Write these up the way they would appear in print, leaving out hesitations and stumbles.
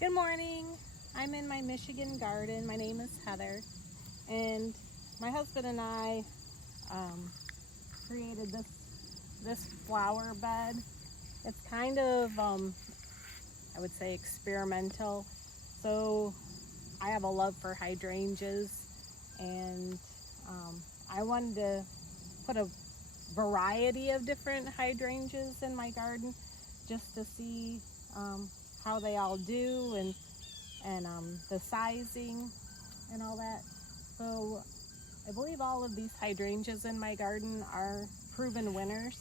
Good morning. I'm in my Michigan garden. My name is Heather, and my husband and I created this flower bed. It's kind of I would say experimental. So I have a love for hydrangeas, and I wanted to put a variety of different hydrangeas in my garden just to see how they all do and the sizing and all that. So I believe all of these hydrangeas in my garden are proven winners.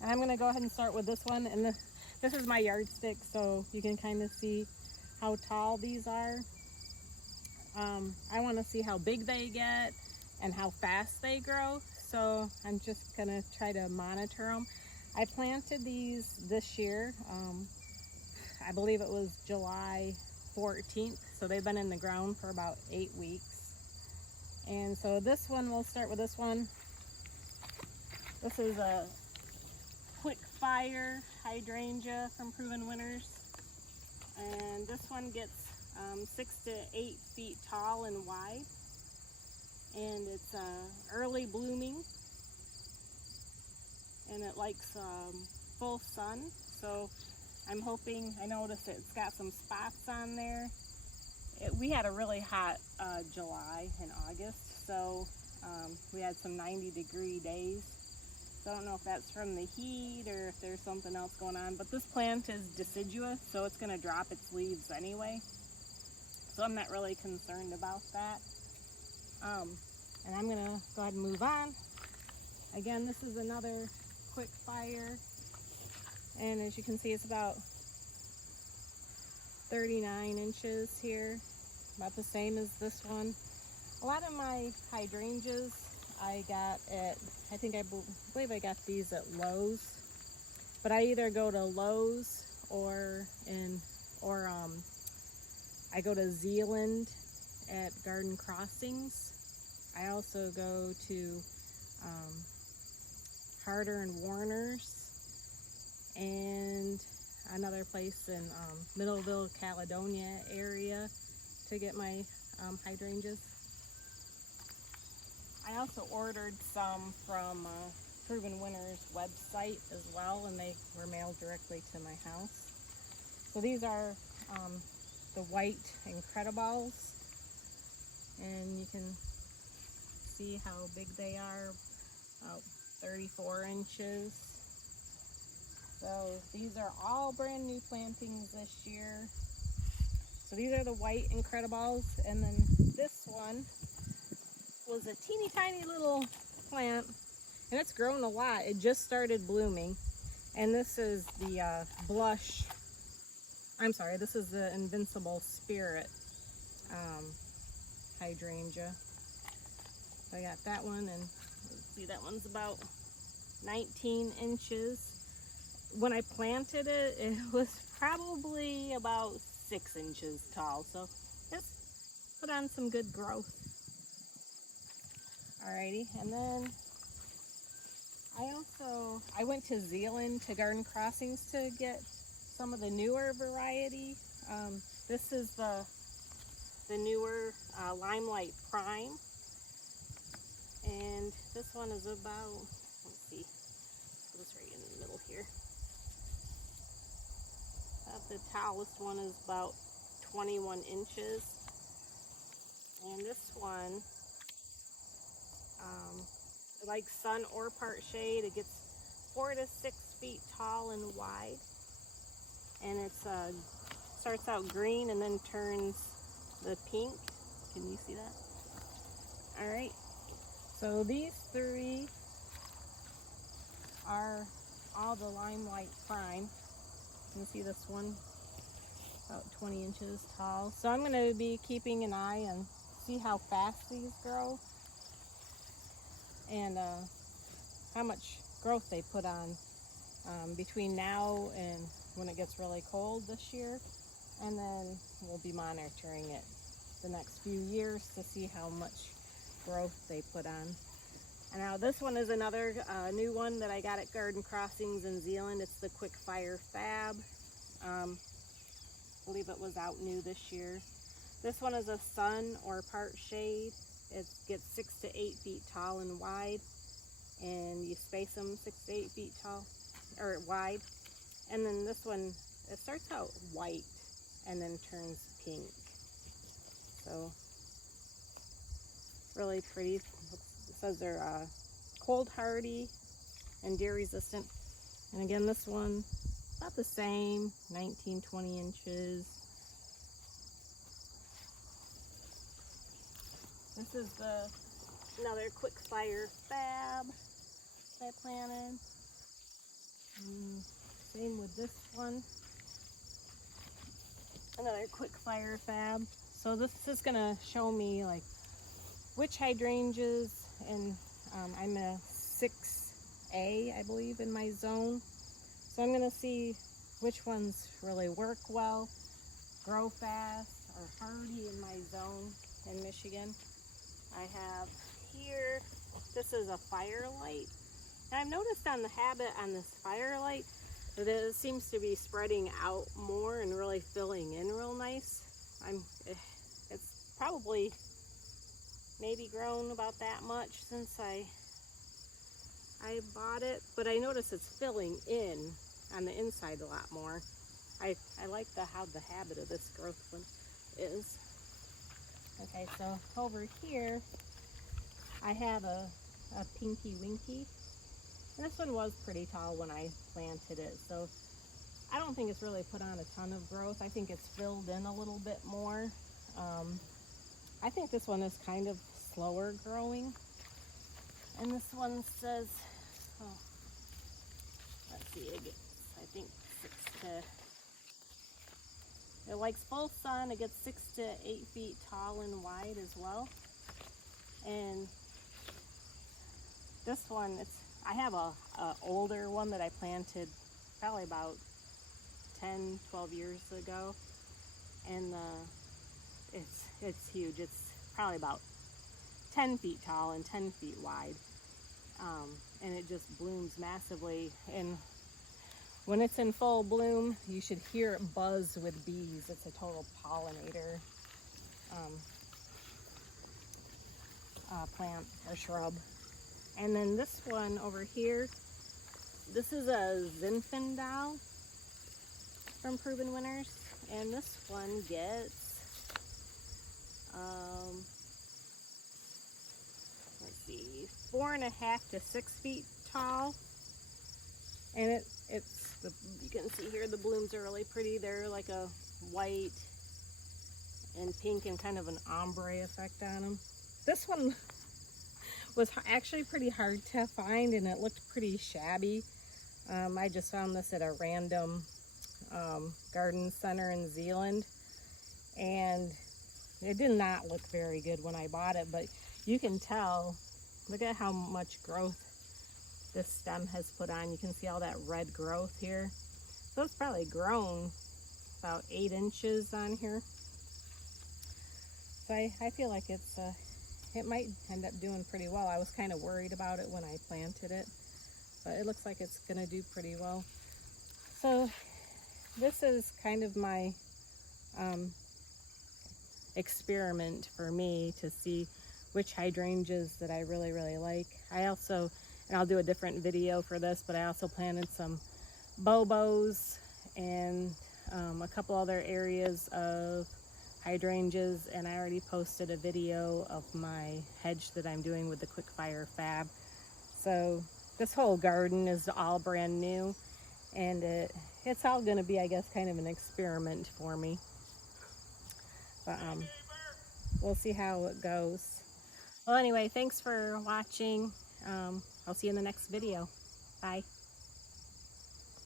And I'm going to go ahead and start with this one. And this is my yardstick, so you can kind of see how tall these are. I want to see how big they get and how fast they grow. So I'm just going to try to monitor them. I planted these this year. I believe it was July 14th, so they've been in the ground for about 8 weeks. And so this one, we'll start with this one. This is a quick fire hydrangea from Proven Winners, and this one gets 6 to 8 feet tall and wide, and it's early blooming, and it likes full sun. So I'm hoping, I noticed it's got some spots on there. We had a really hot July and August, so we had some 90-degree days. So I don't know if that's from the heat or if there's something else going on, but this plant is deciduous, so it's going to drop its leaves anyway. So I'm not really concerned about that. And I'm going to go ahead and move on. Again, this is another quick fire. And as you can see, it's about 39 inches here, about the same as this one. A lot of my hydrangeas I got at, I believe I got these at Lowe's, but I either go to Lowe's or I go to Zealand at Garden Crossings. I also go to Harder and Warner's, and another place in Middleville, Caledonia area to get my hydrangeas. I also ordered some from Proven Winners website as well, and they were mailed directly to my house. So these are the white Incredibles, and you can see how big they are, about 34 inches. So these are all brand new plantings this year. So these are the white Incredibles, and then this one was a teeny tiny little plant, and it's grown a lot. It just started blooming, and this is the this is the Invincible Spirit hydrangea. So I got that one, and let's see, that one's about 19 inches. When I planted it, it was probably about 6 inches tall, so just put on some good growth. Alrighty, and then I went to Zealand to Garden Crossings to get some of the newer variety. This is the newer Limelight Prime, and this one is about, let's see, it's right in the middle here. The tallest one is about 21 inches, and this one, like sun or part shade, it gets 4 to 6 feet tall and wide, and it's starts out green and then turns the pink. Can you see that? All right, so these three are all the Limelight Prime. You can see this one about 20 inches tall. So I'm going to be keeping an eye and see how fast these grow and how much growth they put on between now and when it gets really cold this year. And then we'll be monitoring it the next few years to see how much growth they put on. And now this one is another new one that I got at Garden Crossings in Zealand. It's the Quick Fire Fab. I believe it was out new this year. This one is a sun or part shade. It gets 6 to 8 feet tall and wide, and you space them 6 to 8 feet tall or wide. And then this one, it starts out white and then turns pink. So really pretty. It says they're cold hardy and deer resistant. And again, this one about the same, 19-20 inches. This is another quick fire fab that I planted. Same with this one. Another quick fire fab. So this is gonna show me like which hydrangeas, and I'm a 6A, I believe, in my zone. So I'm gonna see which ones really work well, grow fast, or hardy in my zone in Michigan. I have here, this is a firelight. And I've noticed on the habit on this firelight that it seems to be spreading out more and really filling in real nice. It's probably maybe grown about that much since I bought it, but I notice it's filling in on the inside a lot more. I like how the habit of this growth one is. Okay, so over here I have a Pinky Winky. And this one was pretty tall when I planted it, so I don't think it's really put on a ton of growth. I think it's filled in a little bit more. I think this one is kind of slower growing. And this one says, oh, let's see, it gets, I think 6 to, it likes full sun. It gets 6 to 8 feet tall and wide as well. And this one, I have a older one that I planted probably about 10-12 years ago, and it's huge. It's probably about 10 feet tall and 10 feet wide, and it just blooms massively. And when it's in full bloom, you should hear it buzz with bees. It's a total pollinator plant or shrub. And then this one over here, this is a Zinfandel from Proven Winners, and this one gets, let's see, 4.5 to 6 feet tall, and you can see here the blooms are really pretty. They're like a white and pink and kind of an ombre effect on them. This one was actually pretty hard to find, and it looked pretty shabby. I just found this at a random garden center in Zealand, and it did not look very good when I bought it, but you can tell, look at how much growth this stem has put on. You can see all that red growth here. So it's probably grown about 8 inches on here. So I feel like it might end up doing pretty well. I was kind of worried about it when I planted it, but it looks like it's gonna do pretty well. So this is kind of my experiment for me to see which hydrangeas that I really, really like. I also, and I'll do a different video for this, but I also planted some bobos and a couple other areas of hydrangeas, and I already posted a video of my hedge that I'm doing with the quick fire fab. So this whole garden is all brand new, and it's all going to be, I guess, kind of an experiment for me, but we'll see how it goes. Well, anyway, thanks for watching. I'll see you in the next video. Bye.